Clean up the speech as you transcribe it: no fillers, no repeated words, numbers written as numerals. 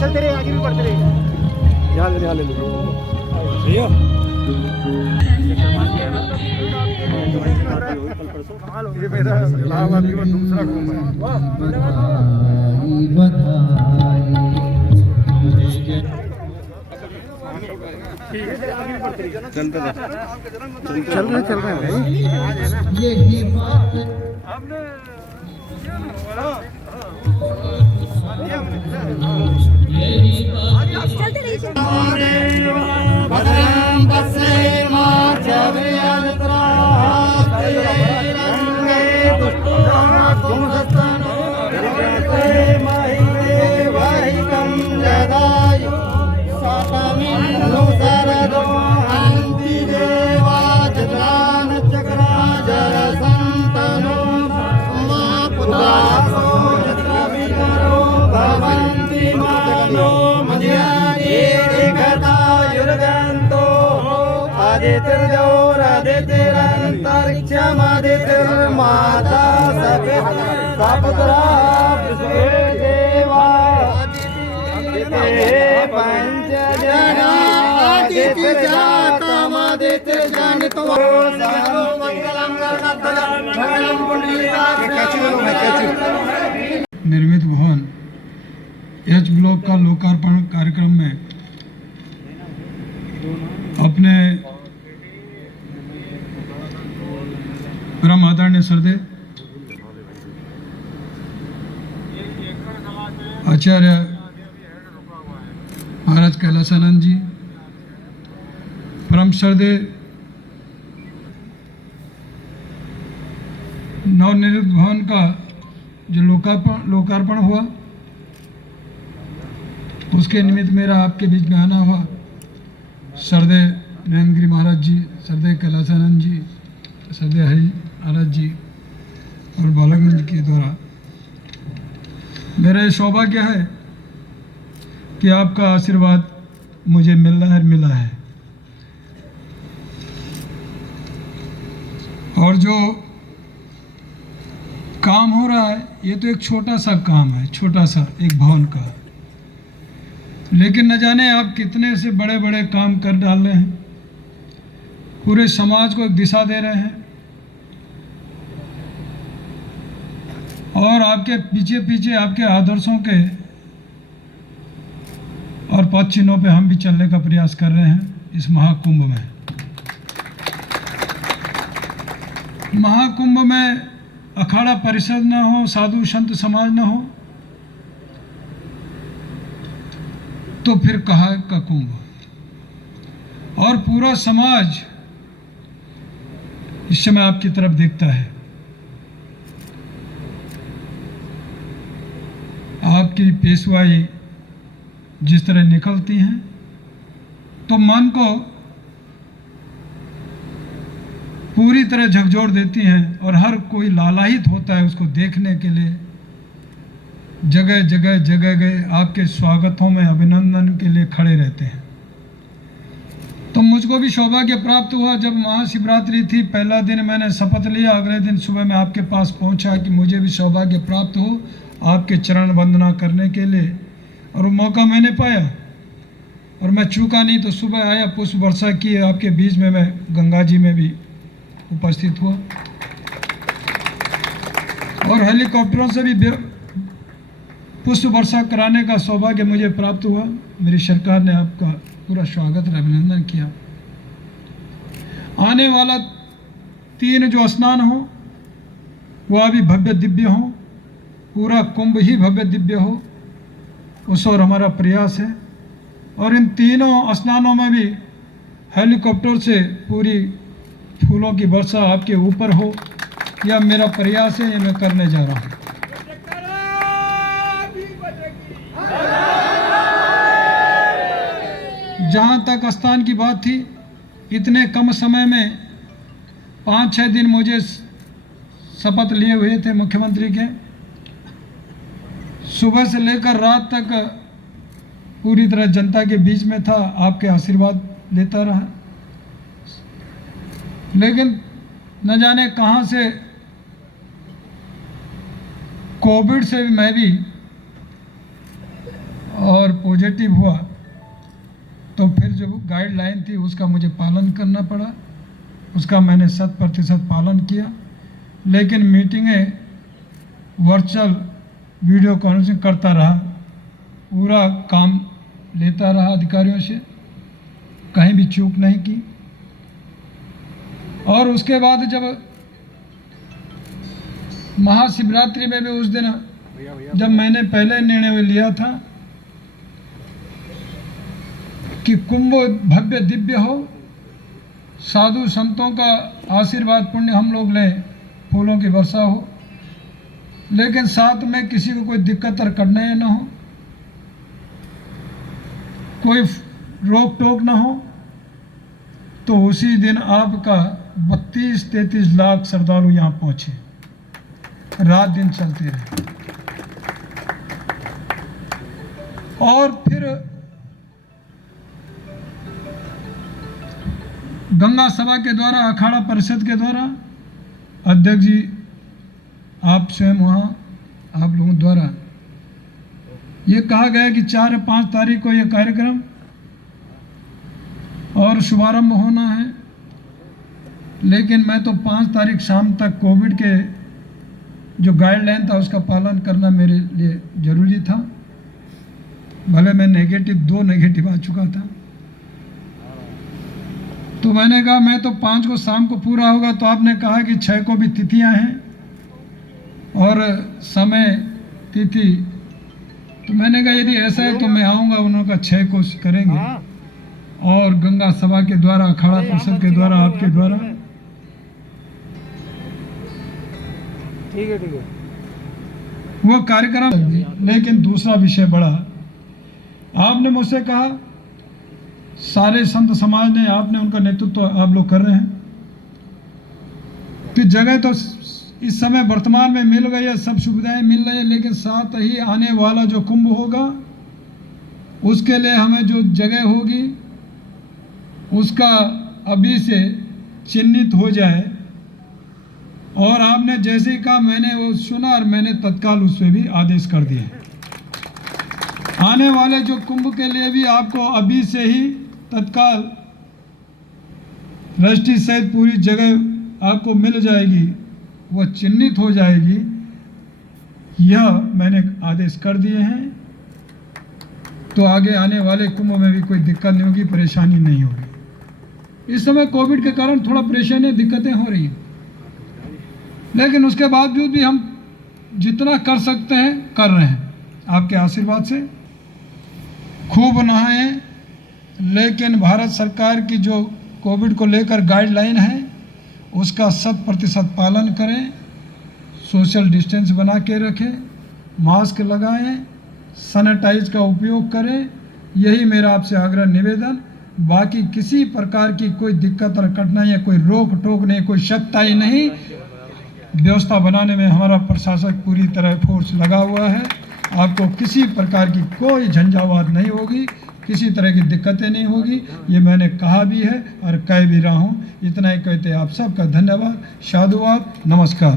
चलते रहे, आगे भी बढ़ते रहे। यहाँ ले लो भैया। ये मेरा इलाहाबाद का दूसरा कुंभ है। चल रहे हैं। यही बात चलते रहिए। माता पंच निर्मित भवन एच ब्लॉक का लोकार्पण कार्यक्रम में अपने परम आदरणीय श्रद्धेय आचार्य महाराज कैलासानंद जी, परम श्रद्धेय नवनिर्मित भवन का जो लोकार्पण हुआ, उसके निमित्त मेरा आपके बीच में आना हुआ। श्रद्धेय नरेंद्र गिरी महाराज जी, श्रद्धेय कैलासानंद जी, श्रद्धेय हरि महाराज जी और बालकगंज जी के द्वारा मेरा ये सौभाग्य है कि आपका आशीर्वाद मुझे मिला है। और जो काम हो रहा है ये तो एक छोटा सा काम है, छोटा सा एक भवन का, लेकिन न जाने आप कितने से बड़े बड़े काम कर डाल रहे हैं, पूरे समाज को एक दिशा दे रहे हैं। और आपके पीछे पीछे आपके आदर्शों के और पद चिन्हों पे हम भी चलने का प्रयास कर रहे हैं। इस महाकुंभ में अखाड़ा परिषद न हो, साधु संत समाज न हो, तो फिर कहाँ का कुंभ। और पूरा समाज इस समय आपकी तरफ देखता है। आपकी पेशवाई जिस तरह निकलती हैं तो मन को पूरी तरह झकझोर देती हैं और हर कोई लालायित होता है उसको देखने के लिए। जगह जगह आपके स्वागतों में अभिनंदन के लिए खड़े रहते हैं। तो मुझको भी सौभाग्य प्राप्त हुआ। जब महाशिवरात्रि थी, पहला दिन मैंने शपथ लिया, अगले दिन सुबह मैं आपके पास पहुंचा कि मुझे भी सौभाग्य प्राप्त हो आपके चरण वंदना करने के लिए, और वो मौका मैंने पाया और मैं चूका नहीं। तो सुबह आया, पुष्प वर्षा की आपके बीच में, मैं गंगा जी में भी उपस्थित हुआ और हेलीकॉप्टरों से भी पुष्प वर्षा कराने का सौभाग्य मुझे प्राप्त हुआ। मेरी सरकार ने आपका पूरा स्वागत और अभिनंदन किया। आने वाला 3 जो स्नान हो वह भी भव्य दिव्य हो, पूरा कुंभ ही भव्य दिव्य हो, उस और हमारा प्रयास है। और इन तीनों स्नानों में भी हेलीकॉप्टर से पूरी फूलों की वर्षा आपके ऊपर हो, यह मेरा प्रयास है, ये मैं करने जा रहा हूँ। जहाँ तक स्नान की बात थी, इतने कम समय में 5-6 दिन मुझे शपथ लिए हुए थे मुख्यमंत्री के। सुबह से लेकर रात तक पूरी तरह जनता के बीच में था, आपके आशीर्वाद लेता रहा। लेकिन न जाने कहां से कोविड से मैं भी और पॉजिटिव हुआ तो फिर जो गाइडलाइन थी उसका मुझे पालन करना पड़ा, उसका मैंने 100% पालन किया। लेकिन मीटिंगें वर्चुअल वीडियो कॉन्फ्रेंसिंग करता रहा, पूरा काम लेता रहा अधिकारियों से, कहीं भी चूक नहीं की। और उसके बाद जब महाशिवरात्रि में भी उस दिन जब मैंने पहले निर्णय लिया था कि कुंभ भव्य दिव्य हो, साधु संतों का आशीर्वाद पुण्य हम लोग लें, फूलों की वर्षा हो, लेकिन साथ में किसी को कोई दिक्कत और कठिनाई न हो, कोई रोक टोक ना हो। तो उसी दिन आपका 32-33 लाख श्रद्धालु यहाँ पहुँचे, रात दिन चलते रहे। और फिर गंगा सभा के द्वारा, अखाड़ा परिषद के द्वारा, अध्यक्ष जी आप स्वयं वहाँ आप लोगों द्वारा ये कहा गया कि 4 और 5 तारीख को ये कार्यक्रम और शुभारंभ होना है। लेकिन मैं तो 5 तारीख शाम तक कोविड के जो गाइडलाइन था उसका पालन करना मेरे लिए ज़रूरी था। भले मैं दो नेगेटिव आ चुका था, तो मैंने कहा मैं तो 5 को शाम को पूरा होगा। तो आपने कहा कि 6 को भी तिथियां हैं और समय तिथि, तो मैंने कहा यदि ऐसा है तो मैं आऊँगा। उन्होंने कहा 6 को करेंगे और गंगा सभा के द्वारा, अखाड़ा परिषद के द्वारा, आपके द्वारा ठीक है वो कार्यक्रम। लेकिन दूसरा विषय बड़ा, आपने मुझसे कहा, सारे संत समाज ने, आपने उनका नेतृत्व आप लोग कर रहे हैं कि जगह तो इस समय वर्तमान में मिल गई है, सब सुविधाएं मिल रही है, लेकिन साथ ही आने वाला जो कुंभ होगा उसके लिए हमें जो जगह होगी उसका अभी से चिन्हित हो जाए। और आपने जैसे ही कहा मैंने वो सुना और मैंने तत्काल उस पर भी आदेश कर दिए। आने वाले जो कुंभ के लिए भी आपको अभी से ही तत्काल रजिस्ट्री सहित पूरी जगह आपको मिल जाएगी, वह चिन्हित हो जाएगी। यह मैंने आदेश कर दिए हैं, तो आगे आने वाले कुंभ में भी कोई दिक्कत नहीं होगी, परेशानी नहीं होगी। इस समय कोविड के कारण थोड़ा परेशानी, दिक्कतें हो रही हैं, लेकिन उसके बावजूद भी हम जितना कर सकते हैं कर रहे हैं। आपके आशीर्वाद से खूब नहाएं, लेकिन भारत सरकार की जो कोविड को लेकर गाइडलाइन है उसका 100% पालन करें, सोशल डिस्टेंस बना के रखें, मास्क लगाएं, सैनिटाइज का उपयोग करें। यही मेरा आपसे आग्रह निवेदन। बाकी किसी प्रकार की कोई दिक्कत और कठिनाई है, कोई रोक टोक नहीं, कोई सख्ताई नहीं। व्यवस्था बनाने में हमारा प्रशासक पूरी तरह फोर्स लगा हुआ है। आपको किसी प्रकार की कोई झंझावात नहीं होगी, किसी तरह की दिक्कतें नहीं होगी, ये मैंने कहा भी है और कह भी रहा हूँ। इतना ही कहते आप सबका धन्यवाद, साधुवाद, नमस्कार।